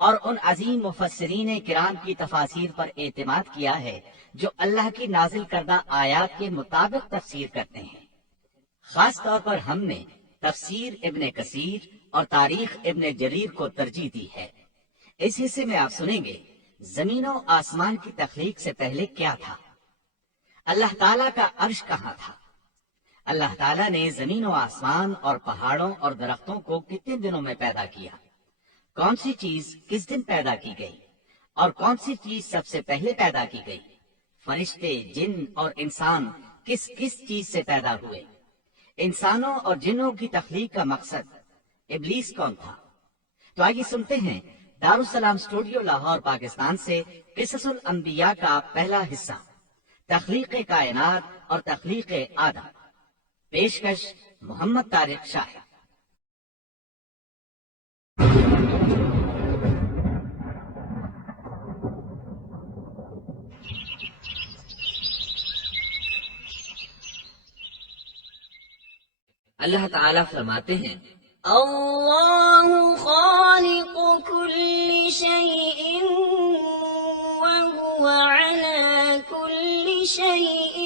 اور ان عظیم مفسرین کرام کی تفاسیر پر اعتماد کیا ہے جو اللہ کی نازل کردہ آیات کے مطابق تفسیر کرتے ہیں۔ خاص طور پر ہم نے تفسیر ابن کثیر اور تاریخ ابن جریر کو ترجیح دی ہے۔ اس حصے میں آپ سنیں گے زمین و آسمان کی تخلیق سے پہلے کیا تھا، اللہ تعالیٰ کا عرش کہاں تھا، اللہ تعالیٰ نے زمین و آسمان اور پہاڑوں اور درختوں کو کتنے دنوں میں پیدا کیا، کون سی چیز کس دن پیدا کی گئی اور کون سی چیز سب سے پہلے پیدا کی گئی، فرشتے، جن اور انسان کس کس چیز سے پیدا ہوئے، انسانوں اور جنوں کی تخلیق کا مقصد، ابلیس کون تھا۔ تو آئیے سنتے ہیں دارالسلام اسٹوڈیو لاہور پاکستان سے قصص الانبیاء کا پہلا حصہ، تخلیق کائنات اور تخلیق آدم۔ پیشکش محمد طارق شاہد۔ اللہ تعالیٰ فرماتے ہیں اللہ خالق كل شيء وهو على كل شيء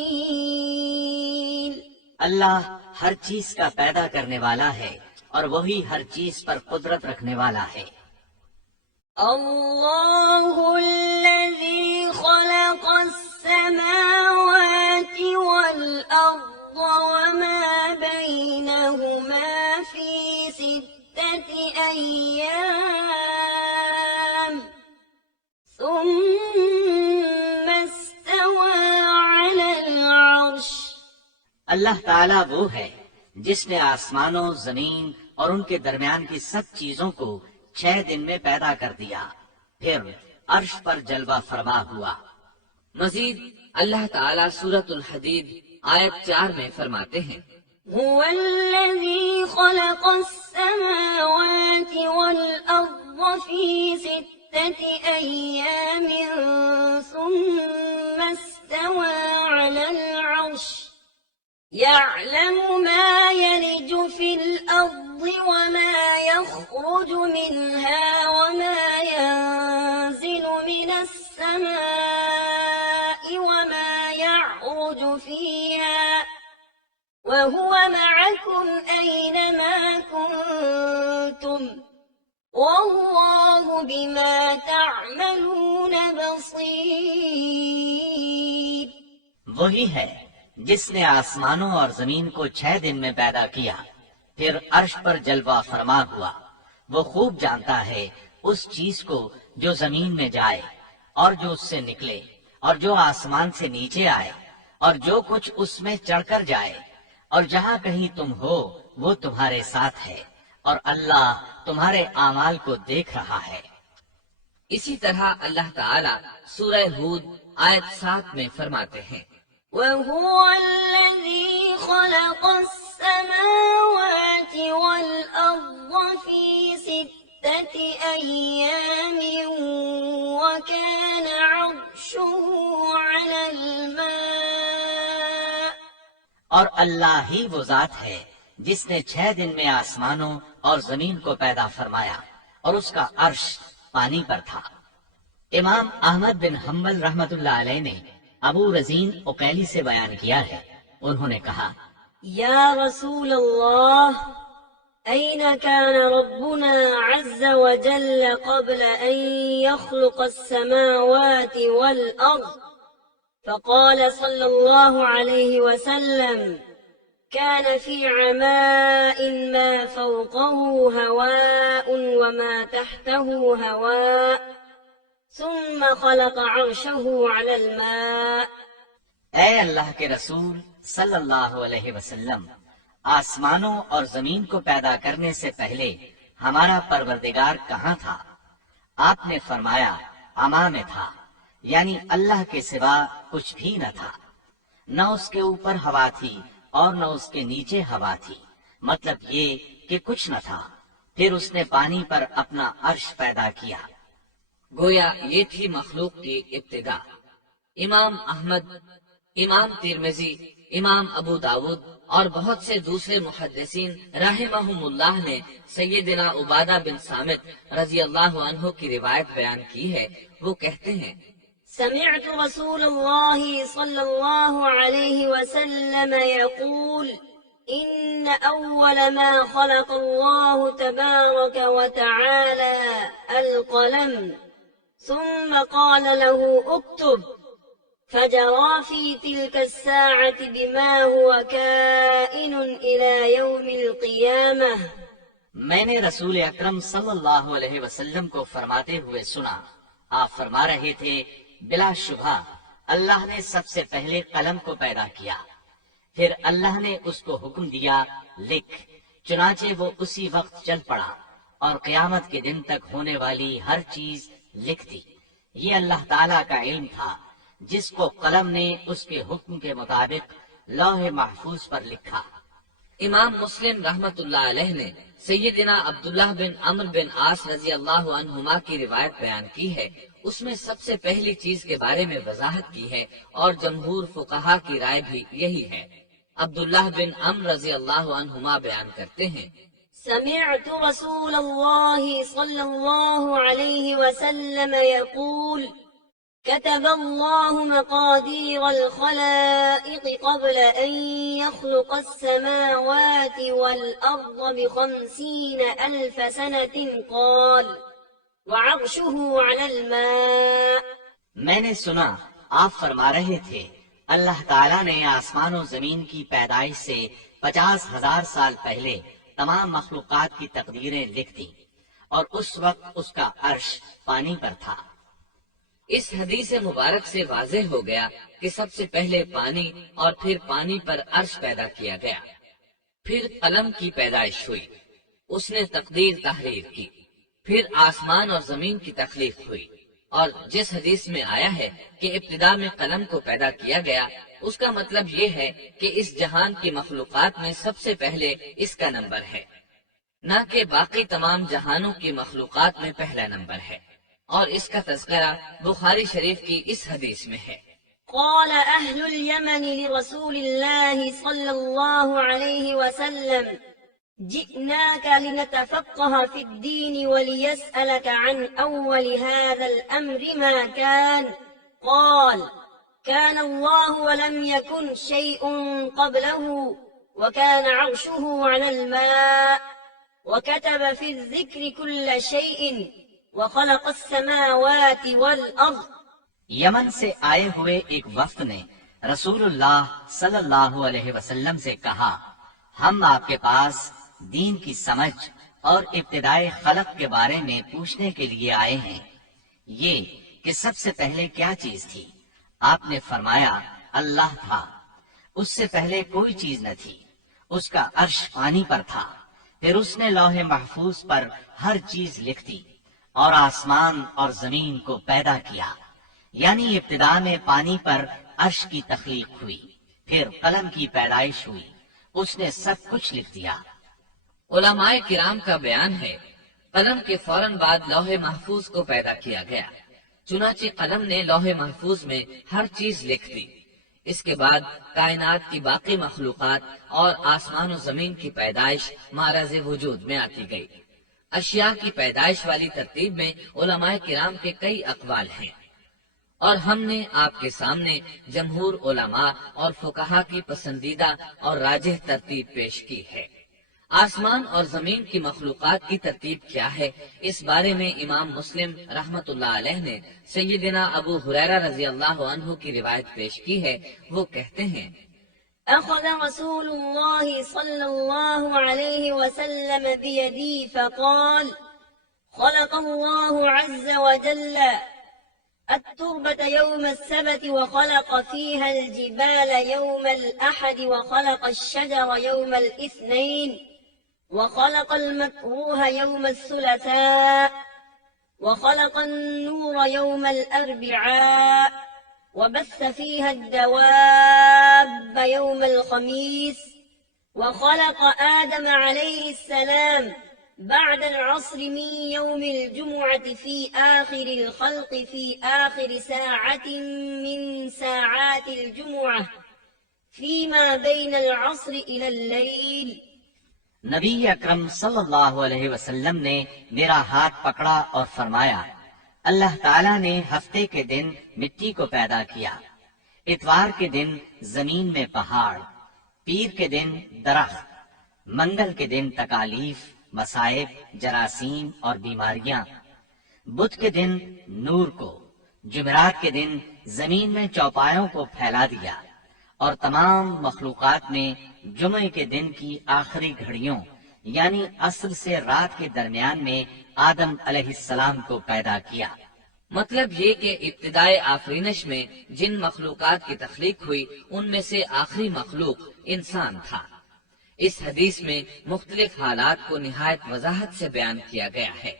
وكيل۔ اللہ ہر چیز کا پیدا کرنے والا ہے اور وہی ہر چیز پر قدرت رکھنے والا ہے۔ اللہ الذي خلق السماوات والأرض وما بينهما في 6 أيام ثم استوى على العرش۔ اللہ تعالیٰ وہ ہے جس نے آسمانوں، زمین اور ان کے درمیان کی سب چیزوں کو 6 دن میں پیدا کر دیا، پھر عرش پر جلوہ فرما ہوا۔ مزید اللہ تعالیٰ سورۃ الحدید آیت 4 میں فرماتے ہیں هو الذي خلق السماوات والأرض في 6 أيام ثم استوى على العرش يعلم ما يلج في الأرض وما يخرج منها وما ينزل من السماء وما يعرج فيها وهو معكم أينما كنتم والله بما تعملون بصير۔ وہی ہے جس نے آسمانوں اور زمین کو 6 دن میں پیدا کیا، پھر عرش پر جلوہ فرما ہوا۔ وہ خوب جانتا ہے اس چیز کو جو زمین میں جائے اور جو اس سے نکلے اور جو آسمان سے نیچے آئے اور جو کچھ اس میں چڑھ کر جائے، اور جہاں کہیں تم ہو وہ تمہارے ساتھ ہے، اور اللہ تمہارے اعمال کو دیکھ رہا ہے۔ اسی طرح اللہ تعالیٰ سورہ ہود آیت 7 میں فرماتے ہیں وهو الذي خلق السماوات والأرض في 6 أيام وكان عرشه على الماء۔ اور اللہ ہی وہ ذات ہے جس نے 6 دن میں آسمانوں اور زمین کو پیدا فرمایا اور اس کا عرش پانی پر تھا۔ امام احمد بن حنبل رحمت اللہ علیہ نے ابو رزین عقیلی سے بیان کیا ہے، انہوں نے کہا یا رسول اللہ أين كان ربنا عز وجل قبل أن يخلق السماوات والأرض؟ فقال صلى الله عليه وسلم كان في عماء ما فوقه هواء وما تحته هواء ثم خلق عرشه على الماء۔ اے اللہ کے رسول صلی اللہ علیہ وسلم، آسمانوں اور زمین کو پیدا کرنے سے پہلے ہمارا پروردگار کہاں تھا؟ آپ نے فرمایا عما میں تھا، یعنی اللہ کے سوا کچھ بھی نہ تھا، نہ اس کے اوپر ہوا تھی اور نہ اس کے نیچے ہوا تھی، مطلب یہ کہ کچھ نہ تھا، پھر اس نے پانی پر اپنا عرش پیدا کیا۔ گویا یہ تھی مخلوق کی ابتدا۔ امام احمد، امام ترمذی امام ابو داود اور بہت سے دوسرے محدثین رحمہم اللہ نے سیدنا عبادہ بن صامت رضی اللہ عنہ کی روایت بیان کی ہے. وہ کہتے ہیں سمعت رسول الله صلى الله عليه وسلم يقول إن أول ما خلق الله تبارك وتعالى القلم ثم قال له اكتب فجرى في تلك الساعة بما هو كائن إلى يوم القيامة. میں نے رسول اکرم صلی اللہ علیہ وسلم کو فرماتے ہوئے سنا. آپ فرما رہے تھے بلا شبہ اللہ نے سب سے پہلے قلم کو پیدا کیا، پھر اللہ نے اس کو حکم دیا لکھ، چنانچہ وہ اسی وقت چل پڑا اور قیامت کے دن تک ہونے والی ہر چیز لکھ دی. یہ اللہ تعالیٰ کا علم تھا جس کو قلم نے اس کے حکم کے مطابق لوح محفوظ پر لکھا. امام مسلم رحمت اللہ علیہ نے سیدنا عبداللہ بن عمرو بن عاص رضی اللہ عنہما کی روایت بیان کی ہے. اس میں سب سے پہلی چیز کے بارے میں وضاحت کی ہے اور جمہور فقہا کی رائے بھی یہی ہے. عبداللہ بن عمرو رضی اللہ عنہما بیان کرتے ہیں سمعت رسول الله صلى الله عليه وسلم يقول كتب الله مقادير الخلائق قبل أن يخلق السماوات والأرض ب50,000 سنة قال وعرشه على الماء. میں نے سنا آپ فرما رہے تھے اللہ تعالیٰ نے آسمان و زمین کی پیدائش سے 50,000 سال پہلے تمام مخلوقات کی تقدیریں لکھ دیں اور اس وقت اس کا عرش پانی پر تھا. اس حدیث مبارک سے واضح ہو گیا کہ سب سے پہلے پانی اور پھر پانی پر عرش پیدا کیا گیا. پھر قلم کی پیدائش ہوئی، اس نے تقدیر تحریر کی. پھر آسمان اور زمین کی تخلیق ہوئی. اور جس حدیث میں آیا ہے کہ ابتدا میں قلم کو پیدا کیا گیا، اس کا مطلب یہ ہے کہ اس جہان کی مخلوقات میں سب سے پہلے اس کا نمبر ہے، نہ کہ باقی تمام جہانوں کی مخلوقات میں پہلا نمبر ہے. اور اس کا تذکرہ بخاری شریف کی اس حدیث میں ہے. قال أهل اليمن لرسول الله صلى الله عليه وسلم جئناك لنتفقه في الدين وليسألك عن أول هذا الأمر ما كان. قال كان الله ولم يكن شيء قبله وكان عرشه على الماء وكتب في الذكر كل شيء وخلق السماوات والأرض. یمن سے آئے ہوئے ایک وفد نے رسول اللہ صلی اللہ علیہ وسلم سے کہا ہم آپ کے پاس دین کی سمجھ اور ابتدائی خلق کے بارے میں پوچھنے کے لیے آئے ہیں، یہ کہ سب سے پہلے کیا چیز تھی. آپ نے فرمایا اللہ تھا، اس سے پہلے کوئی چیز نہ تھی، اس کا عرش پانی پر تھا، پھر اس نے لوح محفوظ پر ہر چیز لکھ دی اور آسمان اور زمین کو پیدا کیا. یعنی ابتدا میں پانی پر عرش کی تخلیق ہوئی، پھر قلم کی پیدائش ہوئی، اس نے سب کچھ لکھ دیا. علماء کرام کا بیان ہے قلم کے فوراً بعد لوح محفوظ کو پیدا کیا گیا، چنانچہ قلم نے لوح محفوظ میں ہر چیز لکھ دی. اس کے بعد کائنات کی باقی مخلوقات اور آسمان و زمین کی پیدائش معرض وجود میں آتی گئی. اشیاء کی پیدائش والی ترتیب میں علماء کرام کے کئی اقوال ہیں اور ہم نے آپ کے سامنے جمہور علماء اور فقہا کی پسندیدہ اور راجح ترتیب پیش کی ہے. آسمان اور زمین کی مخلوقات کی ترتیب کیا ہے، اس بارے میں امام مسلم رحمت اللہ علیہ نے سیدنا ابو ہریرہ رضی اللہ عنہ کی روایت پیش کی ہے. وہ کہتے ہیں أخذ رسول الله صلى الله عليه وسلم بيدي فقال خلق الله عز وجل التربة يوم السبت وخلق فيها الجبال يوم الأحد وخلق الشجر يوم الاثنين وخلق المكروه يوم الثلاثاء وخلق النور يوم الأربعاء وبث فيها الدواب يوم الخميس وخلق آدم عليه السلام بعد العصر من يوم الجمعة في آخر الخلق في آخر ساعة من ساعات الجمعة فيما بين العصر إلى الليل. نبی اکرم صلی اللہ علیہ وسلم نے میرا ہاتھ پکڑا اور فرمایا، اللہ تعالیٰ نے ہفتے کے دن مٹی کو پیدا کیا، اتوار کے دن زمین میں پہاڑ، پیر کے دن درخت، منگل کے دن تکالیف، مصائب، جراثیم اور بیماریاں، بدھ کے دن نور کو، جمعرات کے دن زمین میں چوپایوں کو پھیلا دیا، اور تمام مخلوقات میں جمعے کے دن کی آخری گھڑیوں یعنی عصر سے رات کے درمیان میں آدم علیہ السلام کو پیدا کیا۔ مطلب یہ کہ ابتدائے آفرینش میں جن مخلوقات کی تخلیق ہوئی ان میں سے آخری مخلوق انسان تھا۔ اس حدیث میں مختلف حالات کو نہایت وضاحت سے بیان کیا گیا ہے۔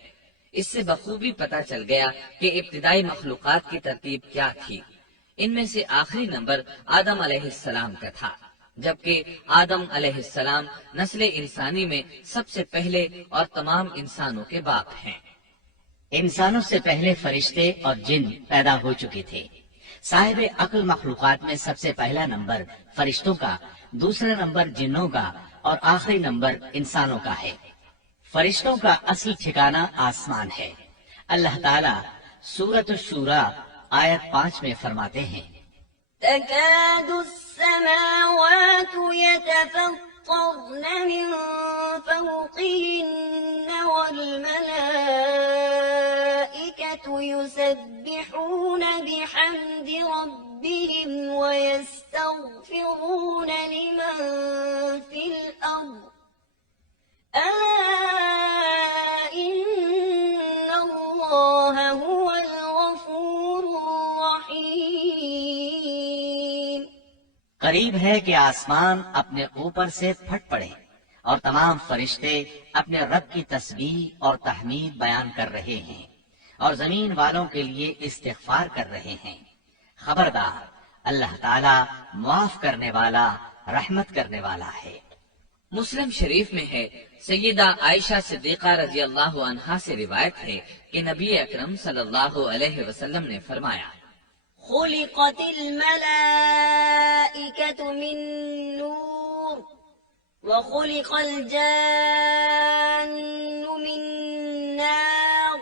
اس سے بخوبی پتہ چل گیا کہ ابتدائی مخلوقات کی ترتیب کیا تھی۔ ان میں سے آخری نمبر آدم علیہ السلام کا تھا، جبکہ آدم علیہ السلام نسل انسانی میں سب سے پہلے اور تمام انسانوں کے باپ ہیں۔ انسانوں سے پہلے فرشتے اور جن پیدا ہو چکے تھے۔ صاحب عقل مخلوقات میں سب سے پہلا نمبر فرشتوں کا، دوسرا نمبر جنوں کا اور آخری نمبر انسانوں کا ہے۔ فرشتوں کا اصل ٹھکانہ آسمان ہے۔ اللہ تعالیٰ سورۃ الشورى آیت 5 میں فرماتے ہیں، تكاد السماوات يتفطرن من فوقهن والملائكة يسبحون بحمد ربهم ويستغفرون لمن في الأرض ألا إن الله هو الغفور الرحيم۔ قریب ہے کہ آسمان اپنے اوپر سے پھٹ پڑے اور تمام فرشتے اپنے رب کی تسبیح اور تحمید بیان کر رہے ہیں اور زمین والوں کے لیے استغفار کر رہے ہیں۔ خبردار، اللہ تعالیٰ معاف کرنے والا، رحمت کرنے والا ہے۔ مسلم شریف میں ہے، سیدہ عائشہ صدیقہ رضی اللہ عنہا سے روایت ہے کہ نبی اکرم صلی اللہ علیہ وسلم نے فرمایا، خلقت الملائكة من نور وخلق الجان من نار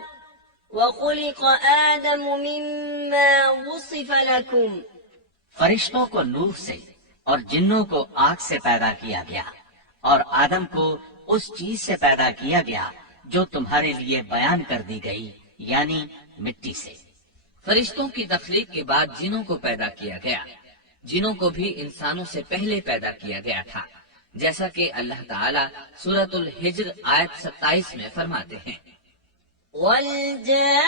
وخلق آدم مما وصف لكم۔ فرشتوں کو نور سے اور جنوں کو آگ سے پیدا کیا گیا، اور آدم کو اس چیز سے پیدا کیا گیا جو تمہارے لیے بیان کر دی گئی، یعنی مٹی سے۔ فرشتوں کی تخلیق کے بعد جنوں کو پیدا کیا گیا۔ جنوں کو بھی انسانوں سے پہلے پیدا کیا گیا تھا، جیسا کہ اللہ تعالیٰ سورۃ الحجر آیت 27 میں فرماتے ہیں، والجان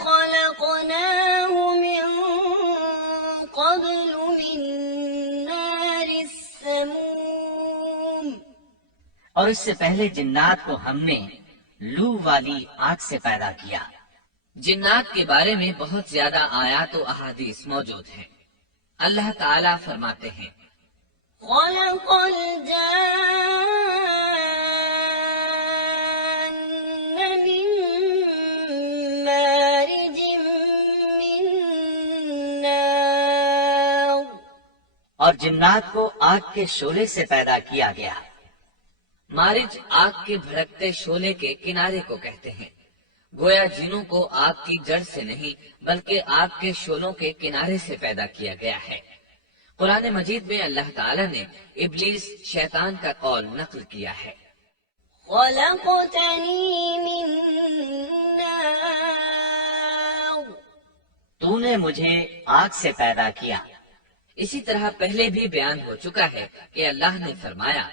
خلقناه من قبل من نار السموم۔ اور اس سے پہلے جنات کو ہم نے لو والی آگ سے پیدا کیا۔ جنات کے بارے میں بہت زیادہ آیات و احادیث موجود ہیں۔ اللہ تعالیٰ فرماتے ہیں، خلق الجان من مارج من نار۔ اور جنات کو آگ کے شعلے سے پیدا کیا گیا۔ مارج آگ کے بھڑکتے شعلے کے کنارے کو کہتے ہیں۔ گویا جنوں کو آگ کی جڑ سے نہیں بلکہ آگ کے شعلوں کے کنارے سے پیدا کیا گیا ہے۔ قرآن مجید میں اللہ تعالیٰ نے ابلیس شیطان کا قول نقل کیا ہے، خلقتنی من نار۔ تو نے مجھے آگ سے پیدا کیا۔ اسی طرح پہلے بھی بیان ہو چکا ہے کہ اللہ نے فرمایا،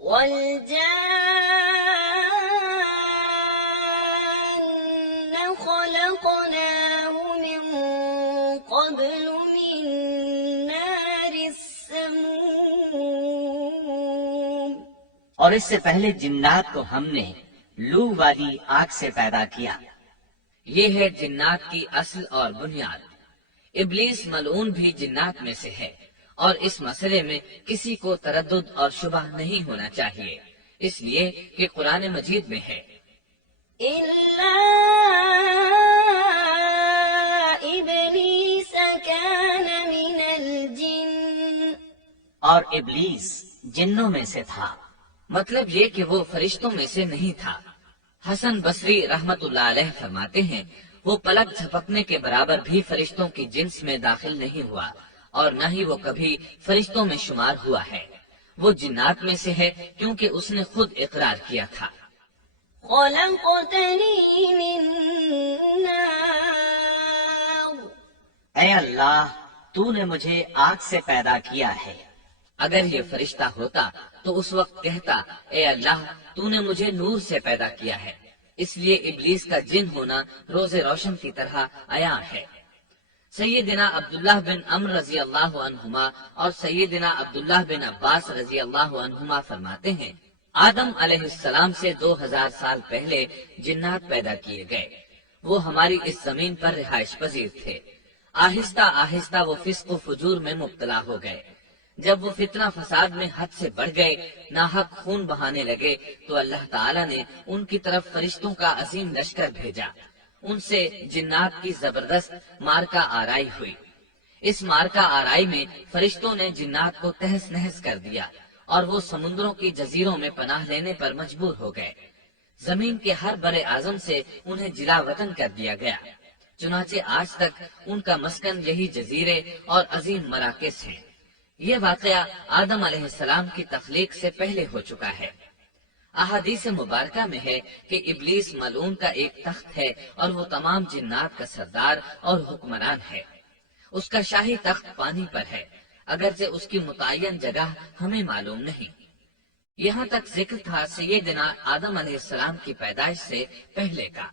والجان خلقناه من قبل من نار السموم۔ اور اس سے پہلے جنات کو ہم نے لو والی آگ سے پیدا کیا۔ یہ ہے جنات کی اصل اور بنیاد۔ ابلیس ملعون بھی جنات میں سے ہے، اور اس مسئلے میں کسی کو تردد اور شبہ نہیں ہونا چاہیے، اس لیے کہ قرآن مجید میں ہے، إلا إبليس اور ابلیس جنوں میں سے تھا۔ مطلب یہ کہ وہ فرشتوں میں سے نہیں تھا۔ حسن بصری رحمت اللہ علیہ فرماتے ہیں وہ پلک جھپکنے کے برابر بھی فرشتوں کی جنس میں داخل نہیں ہوا اور نہ ہی وہ کبھی فرشتوں میں شمار ہوا ہے، وہ جنات میں سے ہے کیونکہ اس نے خود اقرار کیا تھا۔ خلقتني من نار اے اللہ تو نے مجھے آگ سے پیدا کیا ہے۔ اگر یہ فرشتہ ہوتا تو اس وقت کہتا اے اللہ تو نے مجھے نور سے پیدا کیا ہے، اس لیے ابلیس کا جن ہونا روز روشن کی طرح عیاں ہے۔ سیدنا عبداللہ بن عمرو رضی اللہ عنہما اور سیدنا عبداللہ بن عباس رضی اللہ عنہما فرماتے ہیں آدم علیہ السلام سے 2000 سال پہلے جنات پیدا کیے گئے، وہ ہماری اس زمین پر رہائش پذیر تھے۔ آہستہ آہستہ وہ فسق و فجور میں مبتلا ہو گئے۔ جب وہ فتنہ فساد میں حد سے بڑھ گئے، ناحق خون بہانے لگے، تو اللہ تعالیٰ نے ان کی طرف فرشتوں کا عظیم لشکر بھیجا۔ ان سے جنات کی زبردست مارکا آرائی ہوئی۔ اس مارکا آرائی میں فرشتوں نے جنات کو تہس نہس کر دیا اور وہ سمندروں کی جزیروں میں پناہ لینے پر مجبور ہو گئے۔ زمین کے ہر بڑے اعظم سے انہیں جلا وطن کر دیا گیا، چنانچہ آج تک ان کا مسکن یہی جزیرے اور عظیم مراکز ہیں۔ یہ واقعہ آدم علیہ السلام کی تخلیق سے پہلے ہو چکا ہے۔ احادیث مبارکہ میں ہے کہ ابلیس ملعون کا ایک تخت ہے اور وہ تمام جنات کا سردار اور حکمران ہے۔ اس کا شاہی تخت پانی پر ہے، اگرچہ اس کی متعین جگہ ہمیں معلوم نہیں۔ یہاں تک ذکر تھا سیدنا آدم علیہ السلام کی پیدائش سے پہلے کا۔